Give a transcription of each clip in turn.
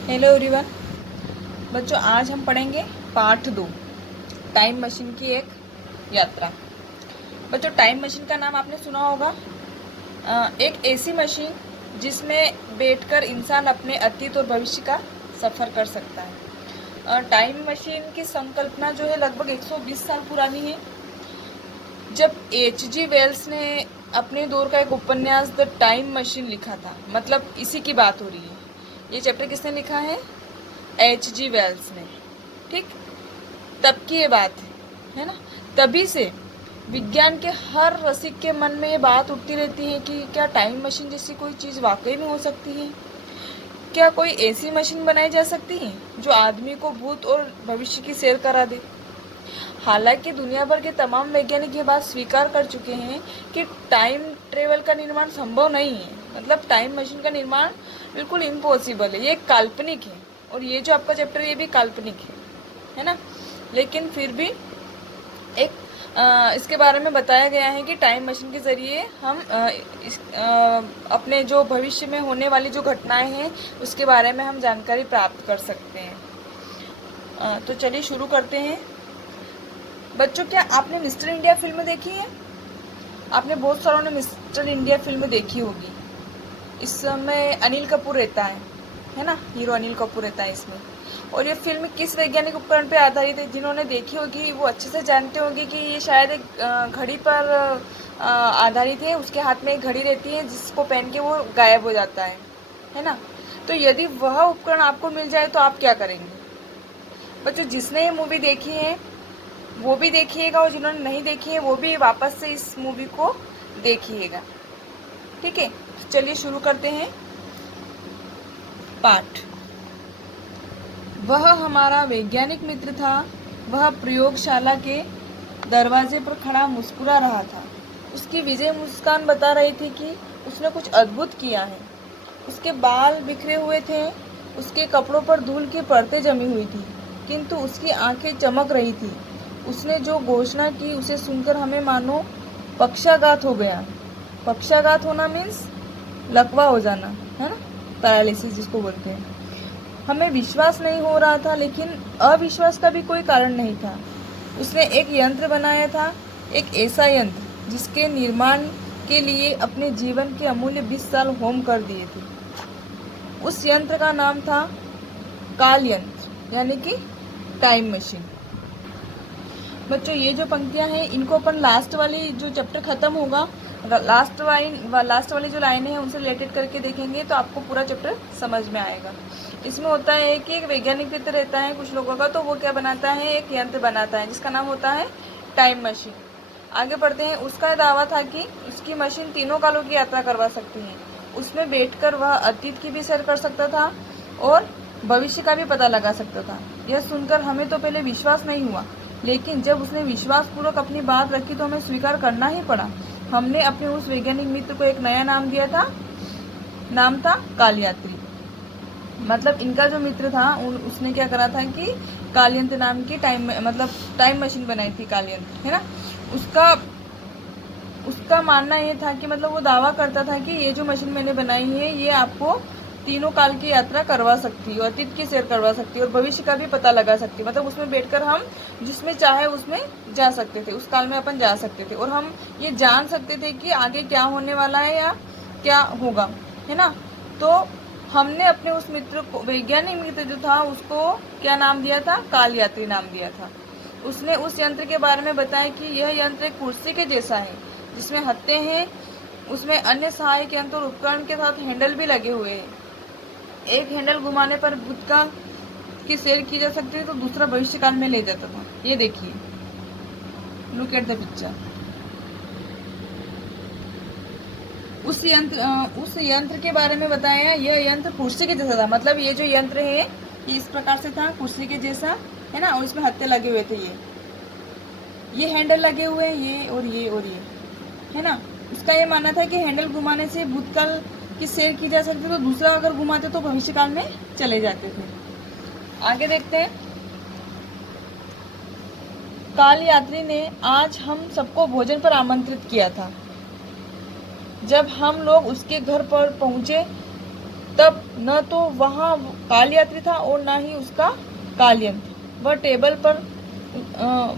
Hello everyone. बच्चों, आज हम पढ़ेंगे पार्ट 2, टाइम मशीन की एक यात्रा। बच्चों, टाइम मशीन का नाम आपने सुना होगा। एक ऐसी मशीन जिसमें बैठकर इंसान अपने अतीत और भविष्य का सफ़र कर सकता है। टाइम मशीन की संकल्पना जो है लगभग 120 साल पुरानी है। जब H.G. वेल्स ने अपने दौर का एक उपन्यास द टाइम मशीन लिखा था, मतलब इसी की बात हो रही है। ये चैप्टर किसने लिखा है? H.G. वेल्स ने। ठीक, तब की ये बात है ना। तभी से विज्ञान के हर रसिक के मन में ये बात उठती रहती है कि क्या टाइम मशीन जैसी कोई चीज़ वाकई में हो सकती है। क्या कोई ऐसी मशीन बनाई जा सकती है जो आदमी को भूत और भविष्य की सैर करा दे। हालांकि दुनिया भर के तमाम वैज्ञानिक ये बात स्वीकार कर चुके हैं कि टाइम ट्रेवल का निर्माण संभव नहीं है। मतलब टाइम मशीन का निर्माण बिल्कुल इम्पॉसिबल है, ये काल्पनिक है। और ये जो आपका चैप्टर ये भी काल्पनिक है ना। लेकिन फिर भी एक इसके बारे में बताया गया है कि टाइम मशीन के ज़रिए हम अपने जो भविष्य में होने वाली जो घटनाएं हैं उसके बारे में हम जानकारी प्राप्त कर सकते हैं। तो चलिए शुरू करते हैं। बच्चों, क्या आपने मिस्टर इंडिया फिल्म देखी है? आपने बहुत सारों ने मिस्टर इंडिया फिल्म देखी होगी। इस समय अनिल कपूर रहता है ना, हीरो अनिल कपूर रहता है इसमें। और ये फिल्म किस वैज्ञानिक उपकरण पे आधारित है? जिन्होंने देखी होगी वो अच्छे से जानते होंगे कि ये शायद एक घड़ी पर आधारित है। उसके हाथ में एक घड़ी रहती है जिसको पहन के वो गायब हो जाता है ना। तो यदि वह उपकरण आपको मिल जाए तो आप क्या करेंगे? बच्चों, जिसने ये मूवी देखी है वो भी देखिएगा और जिन्होंने नहीं देखी है वो भी वापस से इस मूवी को देखिएगा। ठीक है, चलिए शुरू करते हैं पाठ। वह हमारा वैज्ञानिक मित्र था। वह प्रयोगशाला के दरवाजे पर खड़ा मुस्कुरा रहा था। उसकी विजय मुस्कान बता रही थी कि उसने कुछ अद्भुत किया है। उसके बाल बिखरे हुए थे, उसके कपड़ों पर धूल की परतें जमी हुई थी, किंतु उसकी आंखें चमक रही थी। उसने जो घोषणा की उसे सुनकर हमें मानो पक्षाघात हो गया। पक्षाघात होना मीन्स लकवा हो जाना, है ना, पैरालिसिस जिसको बोलते हैं। हमें विश्वास नहीं हो रहा था, लेकिन अविश्वास का भी कोई कारण नहीं था। उसने एक यंत्र बनाया था, एक ऐसा यंत्र जिसके निर्माण के लिए अपने जीवन के अमूल्य 20 साल होम कर दिए थे। उस यंत्र का नाम था काल यंत्र, यानी कि टाइम मशीन। बच्चों, ये जो पंक्तियां हैं इनको अपन लास्ट वाली जो चैप्टर खत्म होगा, लास्ट वाली जो लाइनें हैं उनसे रिलेटेड करके देखेंगे तो आपको पूरा चैप्टर समझ में आएगा। इसमें होता है कि एक वैज्ञानिक मित्र रहता है कुछ लोगों का, तो वो क्या बनाता है, एक यंत्र बनाता है जिसका नाम होता है टाइम मशीन। आगे बढ़ते हैं। उसका दावा था कि उसकी मशीन तीनों कालों की यात्रा करवा सकती है। उसमें बैठकर वह अतीत की भी सैर कर सकता था और भविष्य का भी पता लगा सकता था। यह सुनकर हमें तो पहले विश्वास नहीं हुआ, लेकिन जब उसने विश्वासपूर्वक अपनी बात रखी तो हमें स्वीकार करना ही पड़ा। हमने अपने उस वैज्ञानिक मित्र को एक नया नाम दिया था, नाम था कालयात्री। मतलब इनका जो मित्र था उसने क्या करा था कि कालयंत्र नाम की टाइम मशीन बनाई थी, कालयंत्र, है ना। उसका मानना ये था कि मतलब वो दावा करता था कि ये जो मशीन मैंने बनाई है ये आपको तीनों काल की यात्रा करवा सकती है, अतीत की सैर करवा सकती है और भविष्य का भी पता लगा सकती है। मतलब उसमें बैठकर हम जिसमें चाहे उसमें जा सकते थे, उस काल में अपन जा सकते थे और हम ये जान सकते थे कि आगे क्या होने वाला है या क्या होगा, है ना। तो हमने अपने उस मित्र को, वैज्ञानिक मित्र जो था, उसको क्या नाम दिया था? काल यात्री नाम दिया था। उसने उस यंत्र के बारे में बताया कि यह यंत्र एक कुर्सी के जैसा है जिसमें हत्थे हैं। उसमें अन्य सहायक यंत्र और उपकरण के साथ हैंडल भी लगे हुए हैं। एक हैंडल घुमाने पर भूतकाल की सैर की जा सकती है तो दूसरा भविष्य काल में ले जाता था। ये देखिए, लुक एट द पिक्चर। उस यंत्र के बारे में बताया, यह यंत्र कुर्सी के जैसा था। मतलब ये जो यंत्र है ये इस प्रकार से था, कुर्सी के जैसा, है ना। और इसमें हत्थे लगे हुए थे, ये हैंडल लगे हुए हैं, ये और ये और ये, है ना। उसका ये मानना था कि हैंडल घुमाने से भूतकाल की सैर की जा सकती है तो दूसरा अगर घुमाते तो भविष्य काल में चले जाते थे। आगे देखते हैं। काल यात्री ने आज हम सबको भोजन पर आमंत्रित किया था। जब हम लोग उसके घर पर पहुंचे तब न तो वहाँ काल यात्री था और ना ही उसका काल यंत्र।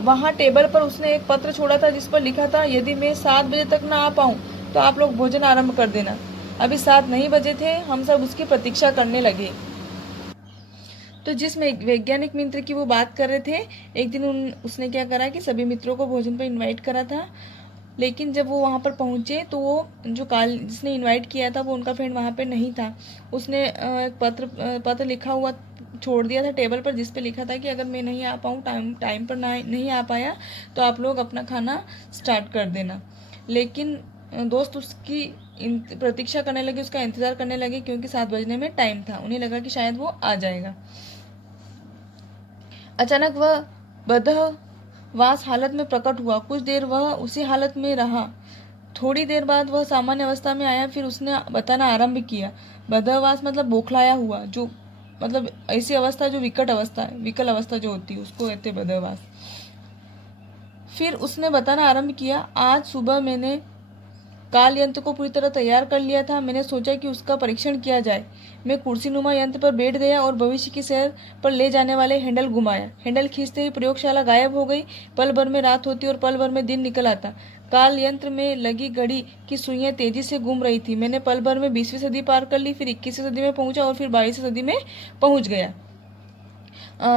वहाँ टेबल पर उसने एक पत्र छोड़ा था जिस पर लिखा था, यदि मैं 7 बजे तक ना आ पाऊँ तो आप लोग भोजन आरंभ कर देना। अभी 7 नहीं बजे थे, हम सब उसकी प्रतीक्षा करने लगे। तो जिस वैज्ञानिक मित्र की वो बात कर रहे थे, एक दिन उसने क्या करा कि सभी मित्रों को भोजन पर इनवाइट करा था। लेकिन जब वो वहाँ पर पहुँचे तो वो जो जिसने इनवाइट किया था वो उनका फ्रेंड वहाँ पे नहीं था। उसने एक पत्र लिखा हुआ छोड़ दिया था टेबल पर, जिस पे लिखा था कि अगर मैं नहीं आ पाऊँ, टाइम पर नहीं आ पाया तो आप लोग अपना खाना स्टार्ट कर देना। लेकिन दोस्त उसकी प्रतीक्षा करने लगे, उसका इंतज़ार करने लगे, क्योंकि 7 बजने में टाइम था। उन्हें लगा कि शायद वो आ जाएगा। अचानक वह बदहवास हालत में प्रकट हुआ। कुछ देर वह उसी हालत में रहा। थोड़ी देर बाद वह सामान्य अवस्था में आया। फिर उसने बताना आरंभ किया। बदहवास मतलब बौखलाया हुआ, जो मतलब ऐसी अवस्था जो विकल अवस्था जो होती है उसको कहते हैं बदहवास। फिर उसने बताना आरंभ किया, आज सुबह मैंने काल यंत्र को पूरी तरह तैयार कर लिया था। मैंने सोचा कि उसका परीक्षण किया जाए। मैं कुर्सीनुमा यंत्र पर बैठ गया और भविष्य की सैर पर ले जाने वाले हैंडल घुमाया। हैंडल खींचते ही प्रयोगशाला गायब हो गई। पल भर में रात होती और पल भर में दिन निकल आता। काल यंत्र में लगी घड़ी की सुइयां तेजी से घूम रही थी। मैंने पल भर में 20वीं सदी पार कर ली, फिर 21वीं सदी में पहुंचा और फिर 22वीं सदी में पहुंच गया।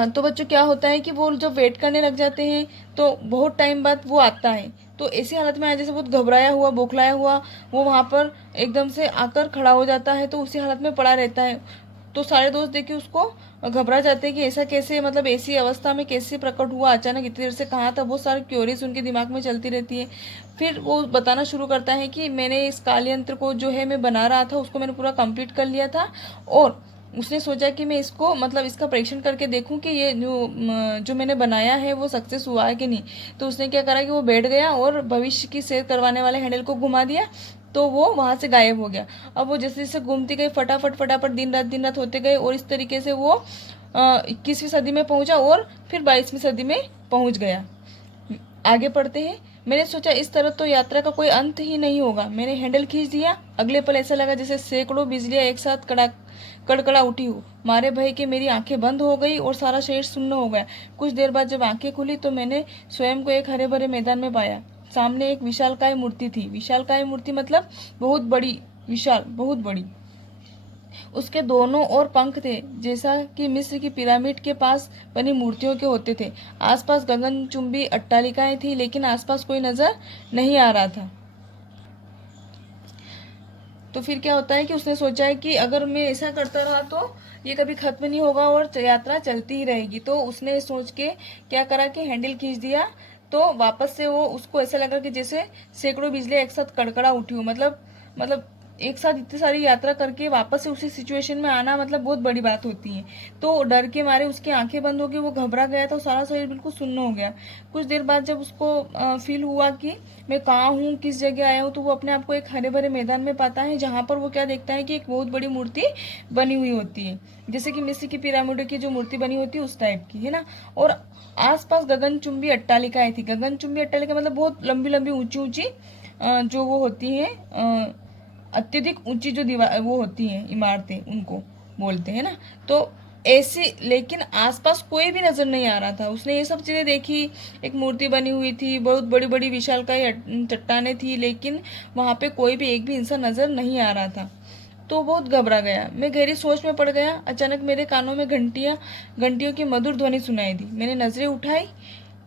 तो बच्चों क्या होता है कि वो जब वेट करने लग जाते हैं तो बहुत टाइम बाद वो आता है। तो ऐसी हालत में आया जैसे बहुत घबराया हुआ, बौखलाया हुआ, वो वहाँ पर एकदम से आकर खड़ा हो जाता है, तो उसी हालत में पड़ा रहता है। तो सारे दोस्त देख के उसको घबरा जाते हैं कि ऐसा कैसे, मतलब ऐसी अवस्था में कैसे प्रकट हुआ, अचानक इतनी देर से कहाँ था। बहुत सारी क्योरीज उनके दिमाग में चलती रहती है। फिर वो बताना शुरू करता है कि मैंने इस काल यंत्र को जो है मैं बना रहा था उसको मैंने पूरा कंप्लीट कर लिया था, और उसने सोचा कि मैं इसको मतलब इसका परीक्षण करके देखूं कि ये जो मैंने बनाया है वो सक्सेस हुआ है कि नहीं। तो उसने क्या करा कि वो बैठ गया और भविष्य की सैर करवाने वाले हैंडल को घुमा दिया, तो वो वहाँ से गायब हो गया। अब वो जैसे जैसे घूमती गई, फटाफट दिन रात होते गए, और इस तरीके से वो 21वीं सदी में पहुंचा और फिर 22वीं सदी में पहुंच गया। आगे पढ़ते हैं। मैंने सोचा इस तरह तो यात्रा का कोई अंत ही नहीं होगा। मैंने हैंडल खींच दिया। अगले पल ऐसा लगा जैसे सैकड़ों बिजलियां एक साथ कड़कड़ा उठी हो। मारे भय के मेरी आंखें बंद हो गई और सारा शरीर सुन्न हो गया। कुछ देर बाद जब आंखें खुली तो मैंने स्वयं को एक हरे भरे मैदान में पाया। सामने एक विशालकाय मूर्ति थी। विशालकाय मूर्ति मतलब बहुत बड़ी, विशाल, बहुत बड़ी। उसके दोनों ओर पंख थे, जैसा कि मिस्र की पिरामिड के पास बनी मूर्तियों के होते थे। आसपास गगनचुंबी अट्टालिकाएं थी, लेकिन आसपास कोई नजर नहीं आ रहा था। तो फिर क्या होता है कि उसने सोचा है कि अगर मैं ऐसा करता रहा तो ये कभी खत्म नहीं होगा और यात्रा चलती ही रहेगी। तो उसने सोच के क्या करा कि हैंडल खींच दिया, तो वापस से वो उसको ऐसा लगा कि जैसे सैकड़ों बिजली एक साथ कड़कड़ा उठी हो। मतलब एक साथ इतनी सारी यात्रा करके वापस से उसी सिचुएशन में आना मतलब बहुत बड़ी बात होती है। तो डर के मारे उसकी आंखें बंद हो गई, वो घबरा गया था, सारा शरीर बिल्कुल सुन्न हो गया। कुछ देर बाद जब उसको फील हुआ कि मैं कहाँ हूँ, किस जगह आया हूँ, तो वो अपने आप को एक हरे भरे मैदान में पाता है, जहाँ पर वो क्या देखता है कि एक बहुत बड़ी मूर्ति बनी हुई होती है, जैसे कि मिस्र की पिरामिड की जो मूर्ति बनी होती है उस टाइप की, है ना। और आसपास गगनचुंबी अट्टालिकाएं थी। गगनचुंबी अट्टालिका मतलब बहुत लंबी लंबी ऊंची ऊंची जो वो होती है, अत्यधिक ऊंची जो दीवार वो होती हैं इमारतें, उनको बोलते हैं ना। तो ऐसी, लेकिन आसपास कोई भी नजर नहीं आ रहा था। उसने ये सब चीजें देखी, एक मूर्ति बनी हुई थी, बहुत बड़ी बड़ी विशालकाय चट्टानें थी, लेकिन वहां पे कोई भी एक भी इंसान नजर नहीं आ रहा था। तो बहुत घबरा गया। मैं गहरी सोच में पड़ गया। अचानक मेरे कानों में घंटियों की मधुर ध्वनि सुनाई दी। मैंने नजरें उठाई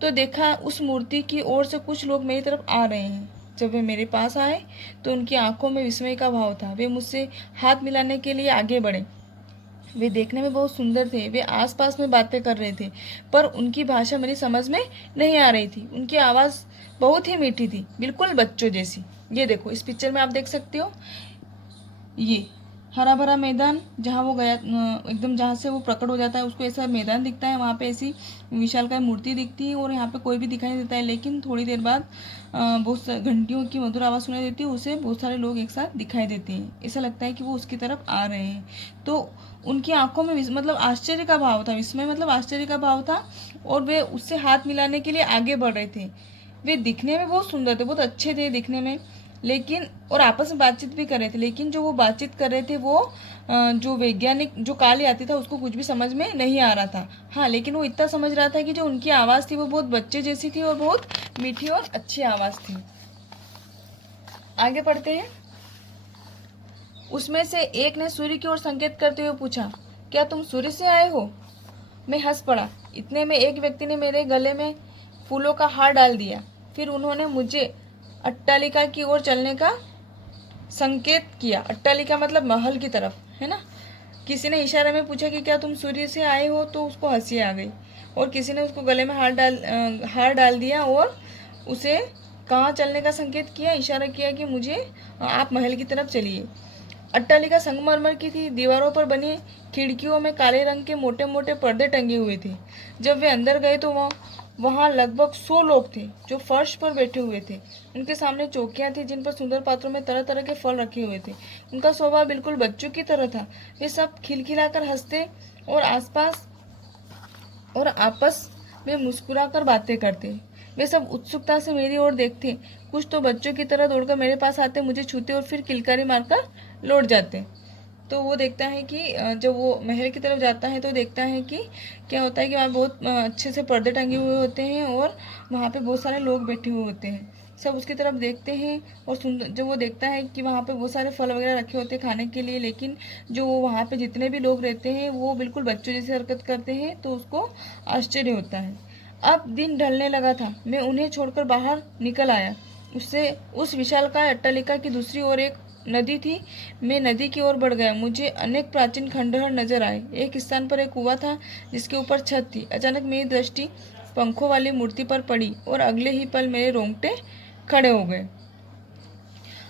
तो देखा उस मूर्ति की ओर से कुछ लोग मेरी तरफ आ रहे हैं। जब वे मेरे पास आए तो उनकी आंखों में विस्मय का भाव था। वे मुझसे हाथ मिलाने के लिए आगे बढ़े। वे देखने में बहुत सुंदर थे। वे आसपास में बातें कर रहे थे, पर उनकी भाषा मेरी समझ में नहीं आ रही थी। उनकी आवाज़ बहुत ही मीठी थी, बिल्कुल बच्चों जैसी। ये देखो, इस पिक्चर में आप देख सकते हो, ये हरा भरा मैदान, जहाँ वो गया एकदम, जहाँ से वो प्रकट हो जाता है उसको ऐसा मैदान दिखता है, वहाँ पे ऐसी विशालकाय मूर्ति दिखती है, और यहाँ पे कोई भी दिखाई नहीं देता है। लेकिन थोड़ी देर बाद बहुत घंटियों की मधुर आवाज़ सुनाई देती है, उसे बहुत सारे लोग एक साथ दिखाई देते हैं। ऐसा लगता है कि वो उसकी तरफ आ रहे हैं। तो उनकी आंखों में मतलब आश्चर्य का भाव था, विस्मय मतलब आश्चर्य का भाव था, और वे उससे हाथ मिलाने के लिए आगे बढ़ रहे थे। वे दिखने में बहुत सुंदर थे, बहुत अच्छे थे दिखने में। लेकिन और आपस में बातचीत भी कर रहे थे, लेकिन जो वो बातचीत कर रहे थे वो जो वैज्ञानिक जो काल यात्री था उसको कुछ भी समझ में नहीं आ रहा था। हाँ, लेकिन वो इतना समझ रहा था कि जो उनकी आवाज़ थी वो बहुत बच्चे जैसी थी और बहुत मीठी और अच्छी आवाज़ थी। आगे पढ़ते हैं। उसमें से एक ने सूर्य की ओर संकेत करते हुए पूछा, क्या तुम सूर्य से आए हो? मैं हंस पड़ा। इतने में एक व्यक्ति ने मेरे गले में फूलों का हार डाल दिया। फिर उन्होंने मुझे अट्टालिका की ओर चलने का संकेत किया। अट्टालिका मतलब महल की तरफ, है ना। किसी ने इशारे में पूछा कि क्या तुम सूर्य से आए हो, तो उसको हंसी आ गई। और किसी ने उसको गले में हार डाल दिया और उसे कहाँ चलने का संकेत किया, इशारा किया कि मुझे आप महल की तरफ चलिए। अट्टालिका संगमरमर की थी। दीवारों पर बनी खिड़कियों में काले रंग के मोटे मोटे पर्दे टंगे हुए थे। जब वे अंदर गए तो वहाँ लगभग 100 लोग थे जो फर्श पर बैठे हुए थे। उनके सामने चौकियां थी जिन पर सुंदर पात्रों में तरह तरह के फल रखे हुए थे। उनका स्वभाव बिल्कुल बच्चों की तरह था। वे सब खिलखिलाकर हंसते और आपस में मुस्कुराकर बातें करते। वे सब उत्सुकता से मेरी ओर देखते। कुछ तो बच्चों की तरह दौड़कर मेरे पास आते, मुझे छूते और फिर किलकारी मारकर लौट जाते। तो वो देखता है कि जब वो महल की तरफ जाता है तो देखता है कि क्या होता है कि वहाँ बहुत अच्छे से पर्दे टंगे हुए होते हैं और वहाँ पे बहुत सारे लोग बैठे हुए होते हैं। सब उसकी तरफ देखते हैं और सुंदर जब वो देखता है कि वहाँ पे बहुत सारे फल वगैरह रखे होते हैं खाने के लिए, लेकिन जो वहाँ पे जितने भी लोग रहते हैं वो बिल्कुल बच्चों जैसी हरकत करते हैं, तो उसको आश्चर्य होता है। अब दिन ढलने लगा था। मैं उन्हें छोड़कर बाहर निकल आया। उससे उस विशालकाय अट्टालिका की दूसरी ओर एक नदी थी। मैं नदी की ओर बढ़ गया। मुझे अनेक प्राचीन खंडहर नजर आए। एक स्थान पर एक कुआं था जिसके ऊपर छत थी। अचानक मेरी दृष्टि पंखों वाली मूर्ति पर पड़ी और अगले ही पल मेरे रोंगटे खड़े हो गए।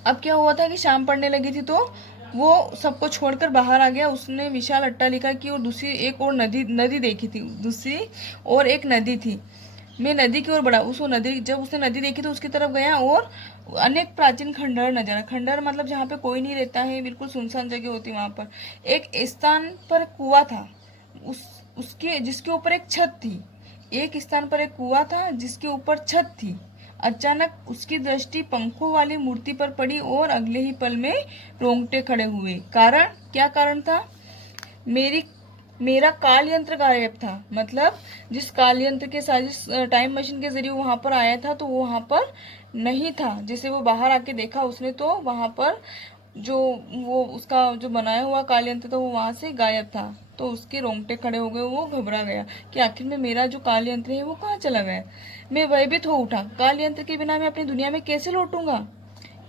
अब क्या हुआ था कि शाम पड़ने लगी थी तो वो सबको छोड़कर बाहर आ गया। उसने विशाल अट्टालिका की और दूसरी एक और नदी देखी थी। दूसरी और एक नदी थी। मैं नदी की ओर बढ़ा। जब उसने नदी देखी तो उसकी तरफ गया और अनेक प्राचीन खंडहर नजर। खंडहर मतलब जहाँ पे कोई नहीं रहता है, बिल्कुल सुनसान जगह होती है। वहां पर एक स्थान पर कुआं था, उसके जिसके ऊपर एक छत थी। एक स्थान पर एक कुआं था जिसके ऊपर छत थी। अचानक उसकी दृष्टि पंखों वाली मूर्ति पर पड़ी और अगले ही पल में रोंगटे खड़े हुए। कारण क्या कारण था? मेरी मेरा काल यंत्र गायब था। मतलब जिस काल यंत्र के साथ जिस टाइम मशीन के जरिए वहां पर आया था तो वो वहां पर नहीं था। जैसे वो बाहर आके देखा उसने तो वहां पर जो वो उसका जो बनाया हुआ काल यंत्र था वो वहां से गायब था। तो उसके रोंगटे खड़े हो गए। वो घबरा गया कि आखिर में मेरा जो काल यंत्र है वो कहाँ चला गया। मैं भयभीत हो उठा। काल यंत्र के बिना मैं अपनी दुनिया में कैसे लौटूंगा?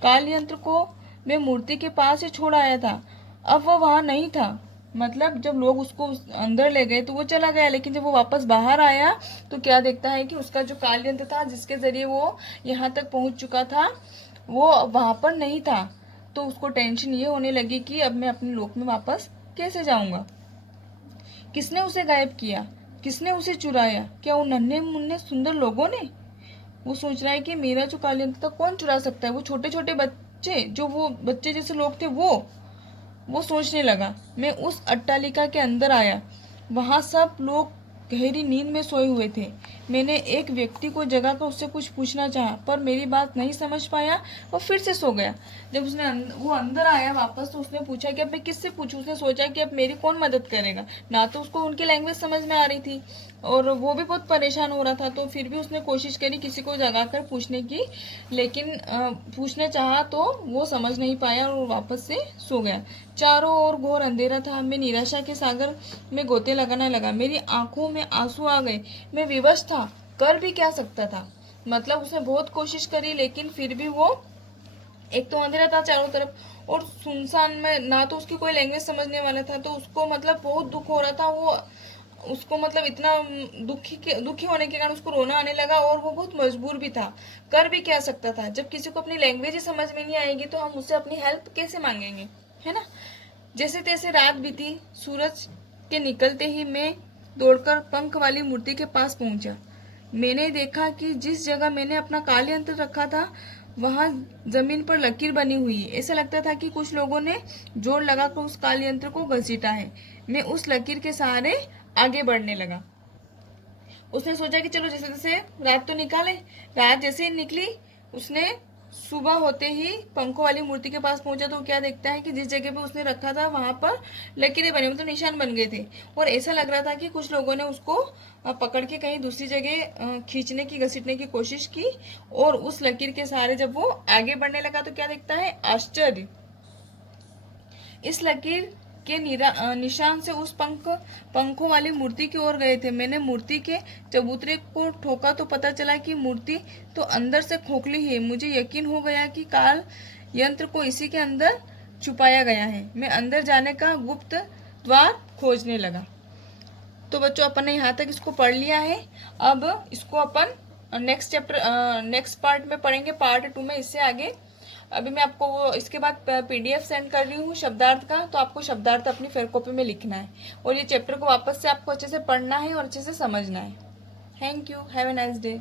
काल यंत्र को मैं मूर्ति के पास ही छोड़ आया था। अब वह वहां नहीं था। मतलब जब लोग उसको अंदर ले गए तो वो चला गया, लेकिन जब वो वापस बाहर आया तो क्या देखता है कि उसका जो काल यंत्र था जिसके जरिए वो यहाँ तक पहुंच चुका था वो वहां पर नहीं था। तो उसको टेंशन ये होने लगी कि अब मैं अपने लोक में वापस कैसे जाऊंगा। किसने उसे गायब किया? किसने उसे चुराया? क्या उन नन्हे मुन्ने सुंदर लोगों ने? वो सोच रहा है कि मेरा जो काल यंत्र था कौन चुरा सकता है? वो छोटे छोटे बच्चे, जो वो बच्चे जैसे लोग थे, वो सोचने लगा। मैं उस अट्टालिका के अंदर आया। वहां सब लोग गहरी नींद में सोए हुए थे। मैंने एक व्यक्ति को जगाकर उससे कुछ पूछना चाहा, पर मेरी बात नहीं समझ पाया। वो फिर से सो गया। जब वो अंदर आया वापस तो उसने पूछा कि अब मैं किससे पूछूं। उसने सोचा कि अब मेरी कौन मदद करेगा। ना तो उसको उनकी लैंग्वेज समझ में आ रही थी और वो भी बहुत परेशान हो रहा था। तो फिर भी उसने कोशिश करी किसी को जगाकर पूछने की, लेकिन पूछने चाहा तो वो समझ नहीं पाया और वो वापस से सो गया। चारों ओर घोर अंधेरा था। मैं निराशा के सागर में गोते लगाने लगा। मेरी आंखों में आंसू आ गए। मैं विवश था, कर भी क्या सकता था। मतलब उसने बहुत कोशिश करी लेकिन फिर भी वो, एक तो अंधेरा था चारों तरफ और सुनसान में, ना तो उसकी कोई लैंग्वेज समझने वाला था, तो उसको मतलब बहुत दुख हो रहा था। वो उसको मतलब इतना दुखी होने के कारण उसको रोना आने लगा और वो बहुत मजबूर भी था। कर भी क्या सकता था? जब किसी को अपनी लैंग्वेज ही समझ में नहीं आएगी तो हम उससे अपनी हेल्प कैसे मांगेंगे, है ना। जैसे तैसे रात बीती। सूरज के निकलते ही मैं दौड़कर पंख वाली मूर्ति के पास पहुंचा। मैंने देखा कि जिस जगह मैंने अपना काल यंत्र रखा था वहां जमीन पर लकीर बनी हुई है। ऐसा लगता था कि कुछ लोगों ने जोर लगाकर उस काल यंत्र को घसीटा है। मैं उस लकीर के सहारे आगे बढ़ने लगा। उसने सोचा कि चलो जैसे तैसे रात तो निकाले। रात जैसे ही निकली उसने सुबह होते ही पंखों वाली मूर्ति के पास पहुंचा तो क्या देखता है कि जिस जगह पे उसने रखा था वहां पर लकीरें बनी, मतलब निशान बन गए थे। और ऐसा लग रहा था कि कुछ लोगों ने उसको पकड़ के कहीं दूसरी जगह खींचने की, घसीटने की कोशिश की। और उस लकीर के सहारे जब वो आगे बढ़ने लगा तो क्या देखता है, आश्चर्य। इस लकीर के निशान से उस पंखों वाली मूर्ति की ओर गए थे। मैंने मूर्ति के चबूतरे को ठोका तो पता चला कि मूर्ति तो अंदर से खोखली है। मुझे यकीन हो गया कि काल यंत्र को इसी के अंदर छुपाया गया है। मैं अंदर जाने का गुप्त द्वार खोजने लगा। तो बच्चों, अपन ने यहाँ तक इसको पढ़ लिया है। अब इसको अपन नेक्स्ट पार्ट में पढ़ेंगे, पार्ट 2 में इससे आगे। अभी मैं आपको वो इसके बाद PDF सेंड कर रही हूँ शब्दार्थ का, तो आपको शब्दार्थ अपनी फेयर कॉपी में लिखना है और ये चैप्टर को वापस से आपको अच्छे से पढ़ना है और अच्छे से समझना है। Thank you, have a nice day.